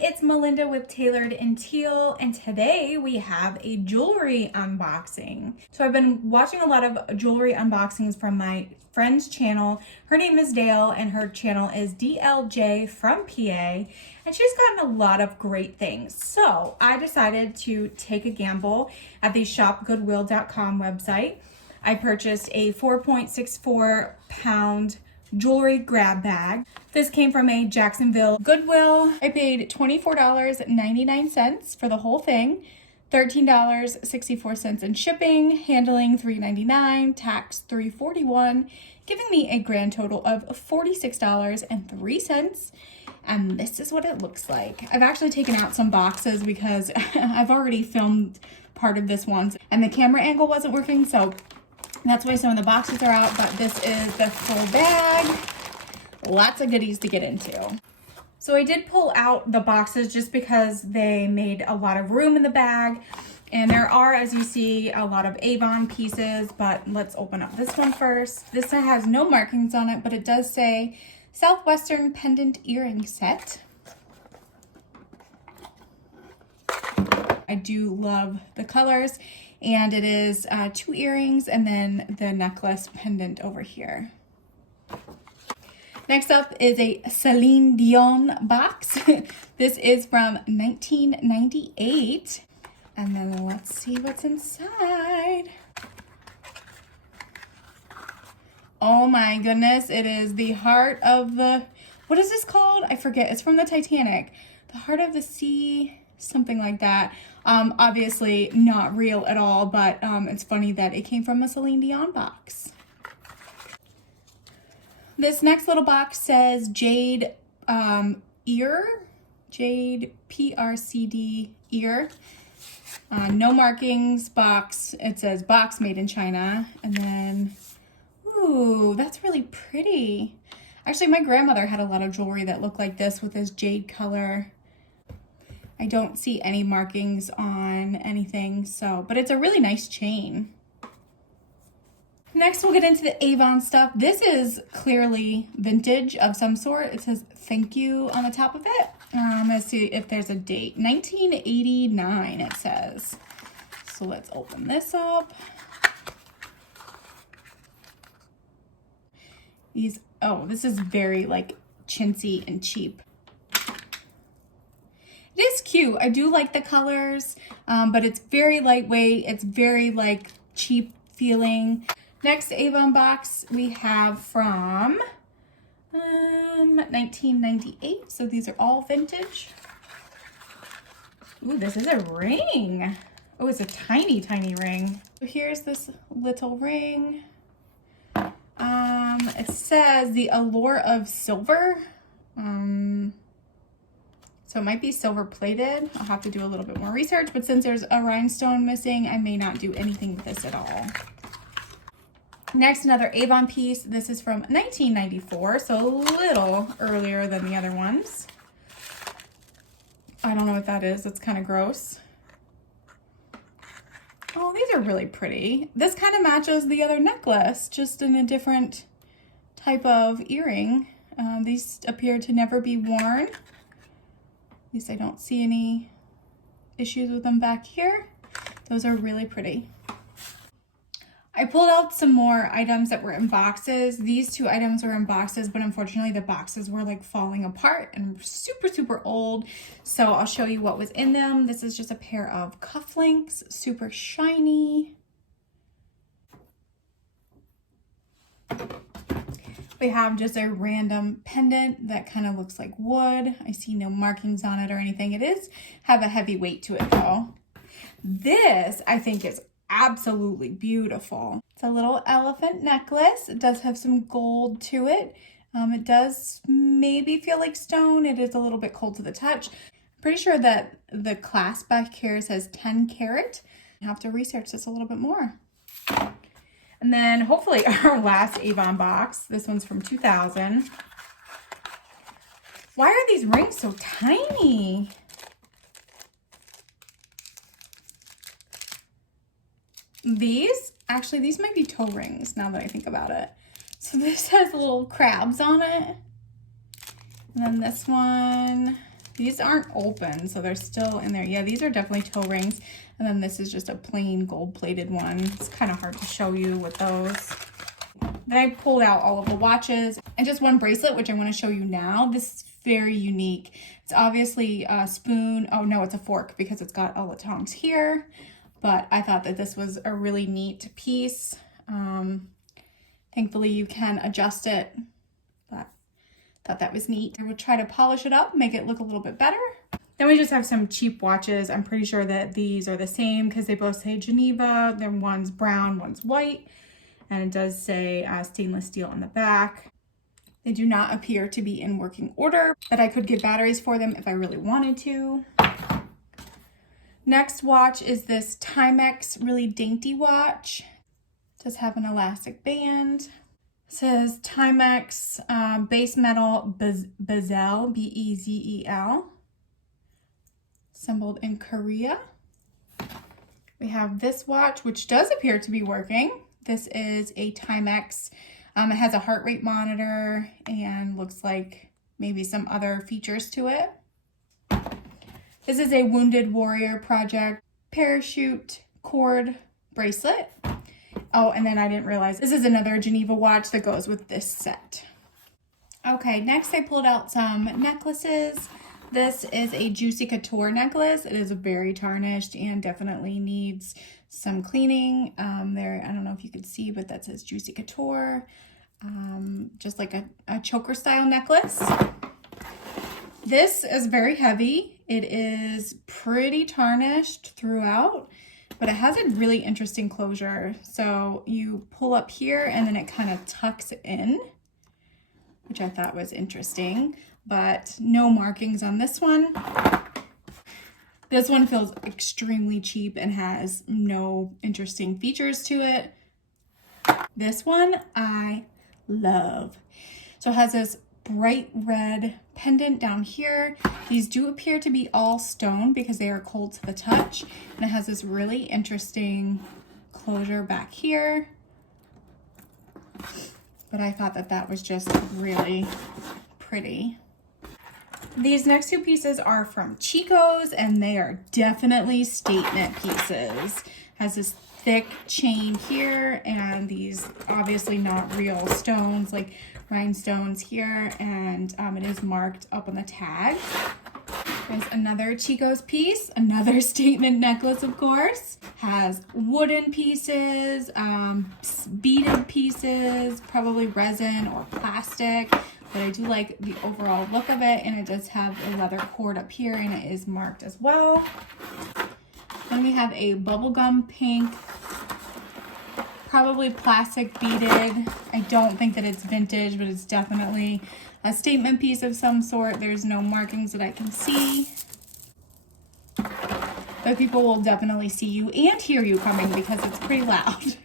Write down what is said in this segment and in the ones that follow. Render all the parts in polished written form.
it's Melinda with Tailored and Teal, and today we have a jewelry unboxing. So I've been watching a lot of jewelry unboxings from my friend's channel. Her name is Dale and her channel is DLJ from PA, and she's gotten a lot of great things. So I decided to take a gamble at the shopgoodwill.com website. I purchased a 4.64 pound jewelry grab bag. This came from a Jacksonville Goodwill. I paid $24.99 for the whole thing, $13.64 in shipping, handling $3.99, tax $3.41, giving me a grand total of $46.03. And this is what it looks like. I've actually taken out some boxes because I've already filmed part of this once and the camera angle wasn't working, so that's why some of the boxes are out, but this is the full bag. Lots of goodies to get into. So I did pull out the boxes just because they made a lot of room in the bag. And there are, as you see, a lot of Avon pieces, but let's open up this one first. This one has no markings on it, but it does say Southwestern Pendant Earring Set. I do love the colors. And it is 2 earrings and then the necklace pendant over here. Next up is a Celine Dion box. This is from 1998. And then let's see what's inside. Oh my goodness, it is the heart of the, what is this called? I forget, it's from the Titanic. The heart of the sea, something like that. Obviously not real at all, but it's funny that it came from a Celine Dion box. This next little box says Jade Ear, Jade PRCD Ear. No markings, box. It says box made in China. And then, ooh, that's really pretty. Actually, my grandmother had a lot of jewelry that looked like this with this jade color. I don't see any markings on anything, so, but it's a really nice chain. Next, we'll get into the Avon stuff. This is clearly vintage of some sort. It says thank you on the top of it. Let's see if there's a date. 1989 it says. So let's open this up. These, oh, this is very like chintzy and cheap. It is cute. I do like the colors, but it's very lightweight. It's very like cheap feeling. Next Avon box we have from 1998. So these are all vintage. Ooh, this is a ring. Oh, it's a tiny, tiny ring. So here's this little ring. It says the allure of silver. So it might be silver plated. I'll have to do a little bit more research, but since there's a rhinestone missing, I may not do anything with this at all. Next, another Avon piece. This is from 1994, so a little earlier than the other ones. I don't know what that is. It's kind of gross. Oh, these are really pretty. This kind of matches the other necklace, just in a different type of earring. These appear to never be worn. At least I don't see any issues with them back here. Those are really pretty. I pulled out some more items that were in boxes. These 2 items were in boxes, but unfortunately the boxes were like falling apart and super, super old. So I'll show you what was in them. This is just a pair of cufflinks, super shiny. We have just a random pendant that kind of looks like wood. I see no markings on it or anything. It is have a heavy weight to it though. This I think is absolutely beautiful. It's a little elephant necklace. It does have some gold to it. It does maybe feel like stone. It is a little bit cold to the touch. I'm pretty sure that the clasp back here says 10 karat. I have to research this a little bit more. And then hopefully our last Avon box. This one's from 2000. Why are these rings so tiny? These might be toe rings now that I think about it. So this has little crabs on it. And then this one These aren't open, so they're still in there. Yeah, these are definitely toe rings. And then this is just a plain gold-plated one. It's kind of hard to show you with those. Then I pulled out all of the watches and just one bracelet, which I want to show you now. This is very unique. It's obviously a spoon. Oh no, it's a fork because it's got all the tongs here. But I thought that this was a really neat piece. Thankfully you can adjust it, but thought that was neat. I would try to polish it up, make it look a little bit better. Then we just have some cheap watches. I'm pretty sure that these are the same because they both say Geneva. Then one's brown, one's white. And it does say stainless steel on the back. They do not appear to be in working order, but I could get batteries for them if I really wanted to. Next watch is this Timex really dainty watch. It does have an elastic band. It says Timex base metal bezel, B-E-Z-E-L. Assembled in Korea. We have this watch, which does appear to be working. This is a Timex. It has a heart rate monitor and looks like maybe some other features to it. This is a Wounded Warrior Project parachute cord bracelet. Oh, and then I didn't realize this is another Geneva watch that goes with this set. Okay, next I pulled out some necklaces. This is a Juicy Couture necklace. It is very tarnished and definitely needs some cleaning. There, I don't know if you can see, but that says Juicy Couture. Just like a choker style necklace. This is very heavy. It is pretty tarnished throughout, but it has a really interesting closure. So you pull up here and then it kind of tucks in, which I thought was interesting, but no markings on this one. This one feels extremely cheap and has no interesting features to it. This one I love. So it has this bright red pendant down here. These do appear to be all stone because they are cold to the touch. And it has this really interesting closure back here. But I thought that that was just really pretty. These next two pieces are from Chico's and they are definitely statement pieces. Has this thick chain here and these obviously not real stones like rhinestones here, and it is marked up on the tag. There's another Chico's piece, another statement necklace, of course. Has wooden pieces, beaded pieces, probably resin or plastic, but I do like the overall look of it, and it does have a leather cord up here and it is marked as well. Then we have a bubblegum pink, probably plastic beaded. I don't think that it's vintage, but it's definitely a statement piece of some sort. There's no markings that I can see. But people will definitely see you and hear you coming because it's pretty loud.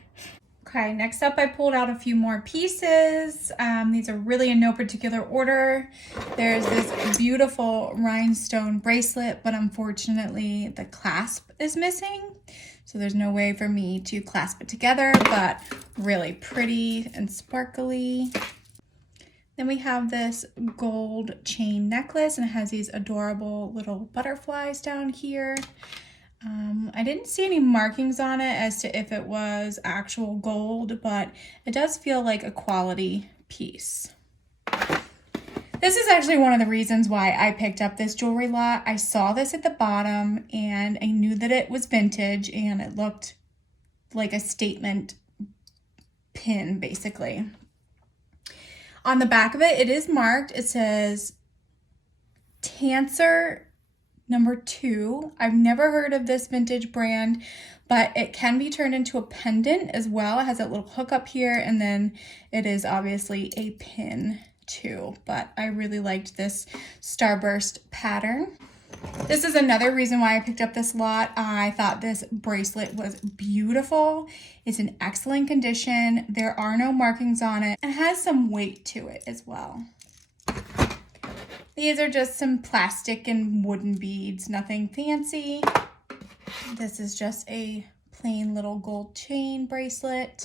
Okay, next up I pulled out a few more pieces. These are really in no particular order. There's this beautiful rhinestone bracelet, but unfortunately the clasp is missing. So there's no way for me to clasp it together, but really pretty and sparkly. Then we have this gold chain necklace and it has these adorable little butterflies down here. I didn't see any markings on it as to if it was actual gold, but it does feel like a quality piece. This is actually one of the reasons why I picked up this jewelry lot. I saw this at the bottom and I knew that it was vintage and it looked like a statement pin, basically. On the back of it, it is marked. It says Tancer #2. I've never heard of this vintage brand, but it can be turned into a pendant as well. It has that little hook up here, and then it is obviously a pin too, but I really liked this starburst pattern. This is another reason why I picked up this lot. I thought this bracelet was beautiful. It's in excellent condition. There are no markings on it. It has some weight to it as well. These are just some plastic and wooden beads, nothing fancy. This is just a plain little gold chain bracelet.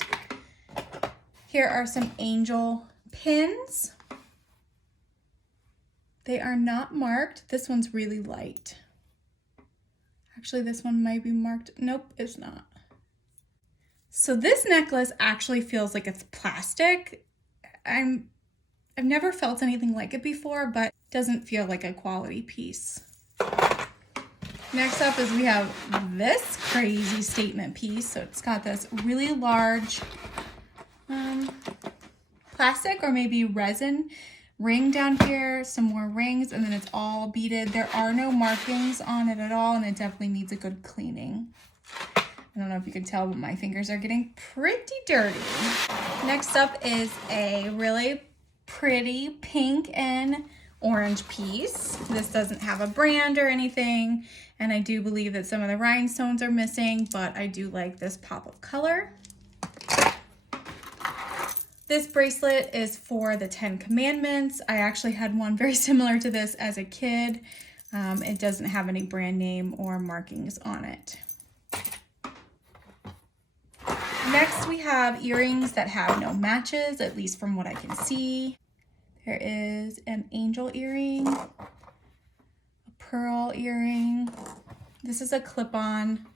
Here are some angel pins. They are not marked. This one's really light. Actually, this one might be marked. Nope, it's not. So this necklace actually feels like it's plastic. I've never felt anything like it before, but it doesn't feel like a quality piece. Next up is we have this crazy statement piece. So it's got this really large plastic or maybe resin ring down here, some more rings, and then it's all beaded. There are no markings on it at all, and it definitely needs a good cleaning. I don't know if you can tell, but my fingers are getting pretty dirty. Next up is a really pretty pink and orange piece. This doesn't have a brand or anything, and I do believe that some of the rhinestones are missing, but I do like this pop of color. This bracelet is for the 10 Commandments. I actually had one very similar to this as a kid. It doesn't have any brand name or markings on it. Next, we have earrings that have no matches, at least from what I can see. There is an angel earring, a pearl earring. This is a clip-on.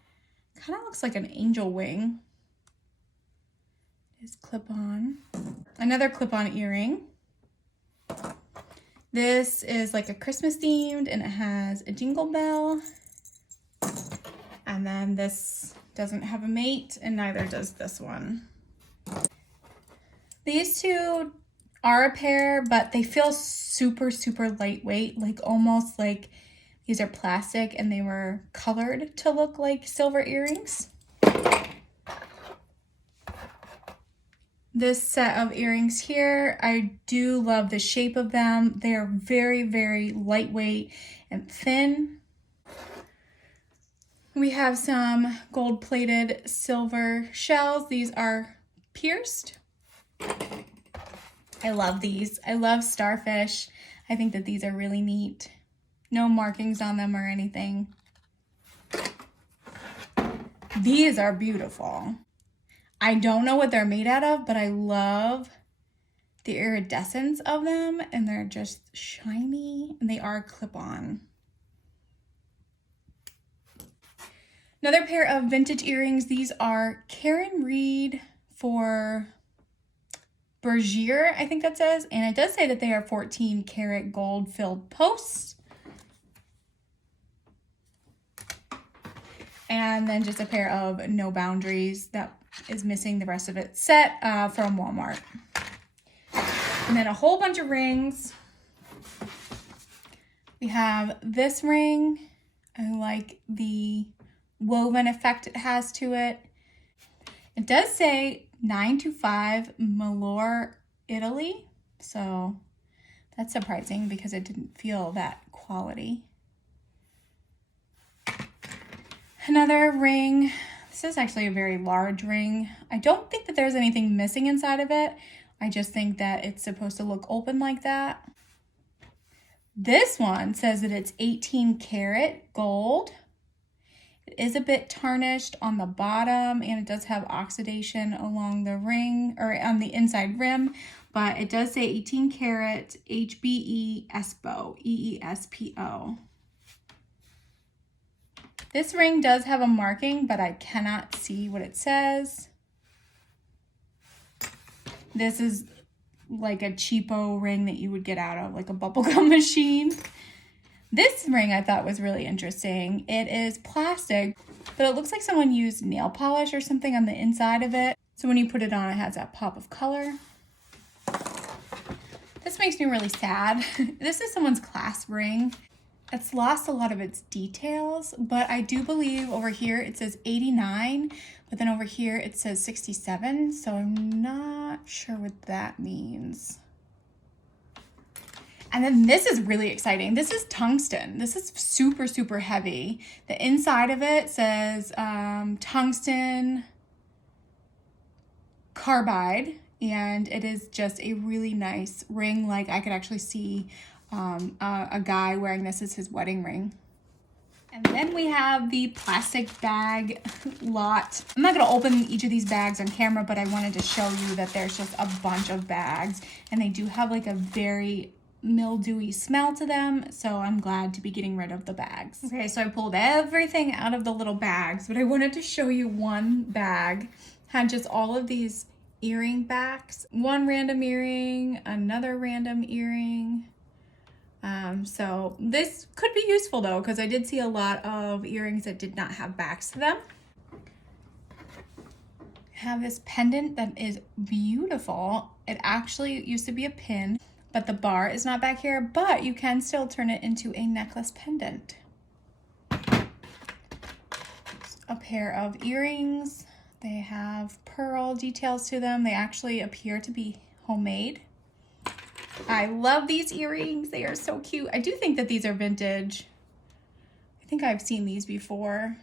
Kind of looks like an angel wing. Is clip-on. Another clip-on earring. This is like a Christmas themed and it has a jingle bell. And then this doesn't have a mate and neither does this one. These two are a pair, but they feel super, super lightweight, like almost like these are plastic and they were colored to look like silver earrings. This set of earrings here, I do love the shape of them. They are very, very lightweight and thin. We have some gold-plated silver shells. These are pierced. I love these. I love starfish. I think that these are really neat. No markings on them or anything. These are beautiful. I don't know what they're made out of, but I love the iridescence of them, and they're just shiny, and they are clip-on. Another pair of vintage earrings. These are Karen Reed for Bergier, I think that says, and it does say that they are 14 karat gold filled posts. And then just a pair of No Boundaries that is missing the rest of it set from Walmart. And then a whole bunch of rings. We have this ring. I like the woven effect it has to it. It does say 925 Malor, Italy. So that's surprising because it didn't feel that quality. Another ring. This is actually a very large ring. I don't think that there's anything missing inside of it. I just think that it's supposed to look open like that. This one says that it's 18 karat gold. It is a bit tarnished on the bottom and it does have oxidation along the ring or on the inside rim, but it does say 18 karat HBE ESPO, EESPO. This ring does have a marking, but I cannot see what it says. This is like a cheapo ring that you would get out of like a bubblegum machine. This ring I thought was really interesting. It is plastic, but it looks like someone used nail polish or something on the inside of it. So when you put it on, it has that pop of color. This makes me really sad. This is someone's clasp ring. It's lost a lot of its details, but I do believe over here it says 89, but then over here it says 67, so I'm not sure what that means. And then this is really exciting. This is tungsten. This is super, super heavy. The inside of it says tungsten carbide, and it is just a really nice ring. Like I could actually see a guy wearing this as his wedding ring. And then we have the plastic bag lot. I'm not going to open each of these bags on camera, but I wanted to show you that there's just a bunch of bags, and they do have like a very mildewy smell to them, so I'm glad to be getting rid of the bags. Okay, so I pulled everything out of the little bags, but I wanted to show you one bag. Had just all of these earring backs. One random earring, another random earring. So this could be useful though, because I did see a lot of earrings that did not have backs to them. I have this pendant that is beautiful. It actually used to be a pin, but the bar is not back here, but you can still turn it into a necklace pendant. A pair of earrings. They have pearl details to them. They actually appear to be homemade. I love these earrings. They are so cute. I do think that these are vintage. I think I've seen these before.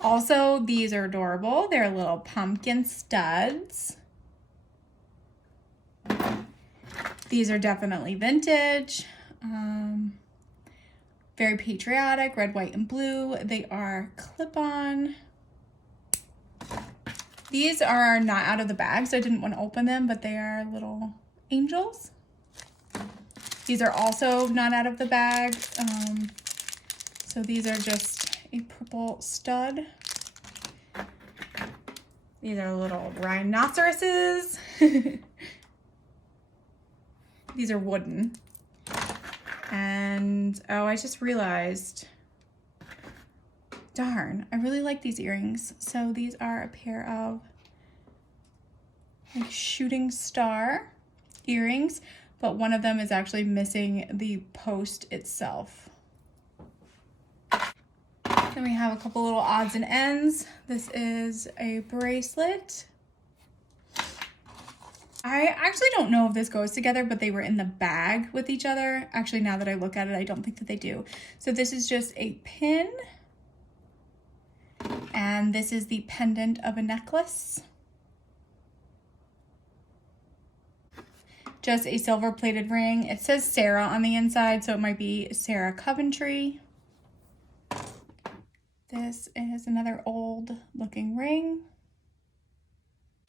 Also, these are adorable. They're little pumpkin studs. These are definitely vintage. Very patriotic, red, white, and blue. They are clip-on. These are not out of the bag, so I didn't want to open them, but they are little angels. These are also not out of the bag. So these are just a purple stud. These are little rhinoceroses. These are wooden. And oh, I just realized, darn, I really like these earrings. So these are a pair of like shooting star earrings, but one of them is actually missing the post itself. Then we have a couple little odds and ends. This is a bracelet. I actually don't know if this goes together, but they were in the bag with each other. Actually, now that I look at it, I don't think that they do. So this is just a pin, and this is the pendant of a necklace. Just a silver plated ring. It says Sarah on the inside, so it might be Sarah Coventry. This is another old looking ring.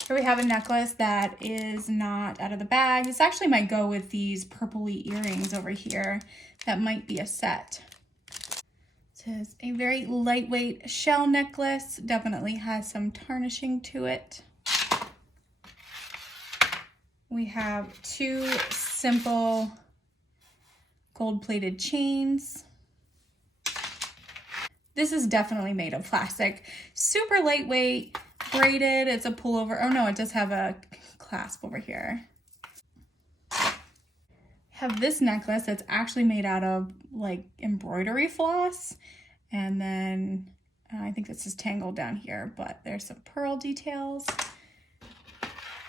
Here we have a necklace that is not out of the bag. This actually might go with these purpley earrings over here. That might be a set. This is a very lightweight shell necklace. Definitely has some tarnishing to it. We have two simple gold-plated chains. This is definitely made of plastic. Super lightweight, braided. It's a pullover. Oh no, it does have a clasp over here. I have this necklace that's actually made out of like embroidery floss. And then I think this is tangled down here, but there's some pearl details.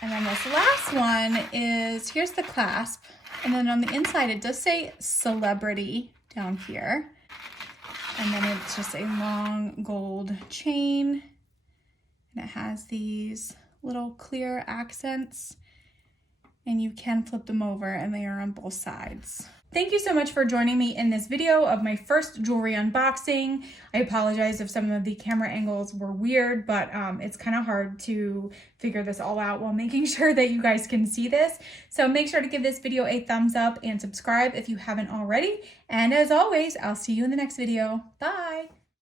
And then this last one is, here's the clasp. And then on the inside, it does say celebrity down here. And then it's just a long gold chain. And it has these little clear accents. And you can flip them over and they are on both sides. Thank you so much for joining me in this video of my first jewelry unboxing. I apologize if some of the camera angles were weird, but it's kind of hard to figure this all out while making sure that you guys can see this. So make sure to give this video a thumbs up and subscribe if you haven't already. And as always, I'll see you in the next video. Bye!